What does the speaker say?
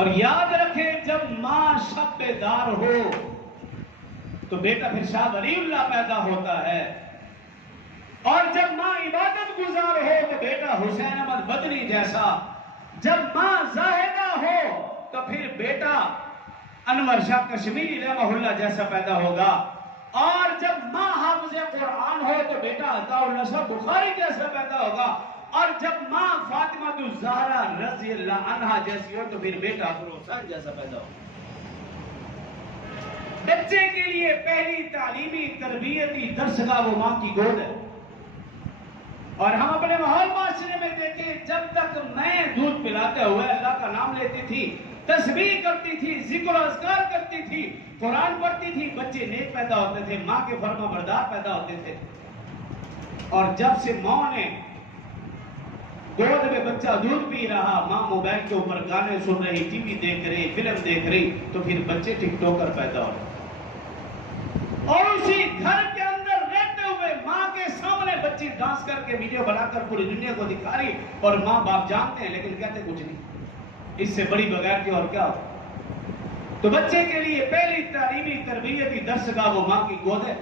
اور یاد رکھیں جب ماں شب بیدار ہو تو بیٹا پھر شاہ ولی اللہ پیدا ہوتا ہے، اور جب ماں عبادت گزار ہو تو بیٹا حسین احمد بدنی جیسا، جب ماں زاہدہ ہو تو پھر بیٹا انور شاہ کشمیری رحمہ اللہ جیسا پیدا ہوگا، اور جب ماں حافظ قرآن ہو تو بیٹا عطاء اللہ شاہ بخاری جیسا پیدا ہوگا، اور جب ماں فاطمہ الزہرا رضی اللہ عنہا جیسی ہو تو پھر بیٹا حسین جیسا پیدا ہوگا۔ بچے کے لیے پہلی تعلیمی تربیتی درسگاہ وہ ماں کی گود ہے، اور ہم اپنے ماحول معاشرے میں دیکھیں، جب تک میں دودھ پلاتے ہوئے اللہ کا نام لیتی تھی، تسبیح کرتی تھی، ذکر و اذکار کرتی تھی، قرآن پڑھتی تھی، بچے نیک پیدا ہوتے تھے، ماں کے فرما بردار پیدا ہوتے تھے۔ اور جب سے ماں نے گود میں بچہ دودھ پی رہا، ماں موبائل کے اوپر گانے سن رہی، ٹی وی دیکھ رہی، فلم دیکھ رہی، تو پھر بچے ٹک ٹاکر پیدا ہو رہے، اور اسی گھر کے اندر رہتے ہوئے ماں کے سامنے بچی ڈانس کر کے ویڈیو بنا کر پوری دنیا کو دکھا رہی، اور ماں باپ جانتے ہیں لیکن کہتے کچھ نہیں، اس سے بڑی بغیر کی اور کیا ہو۔ تو بچے کے لیے پہلی تعلیمی تربیتی درسگاہ وہ ماں کی گود ہے۔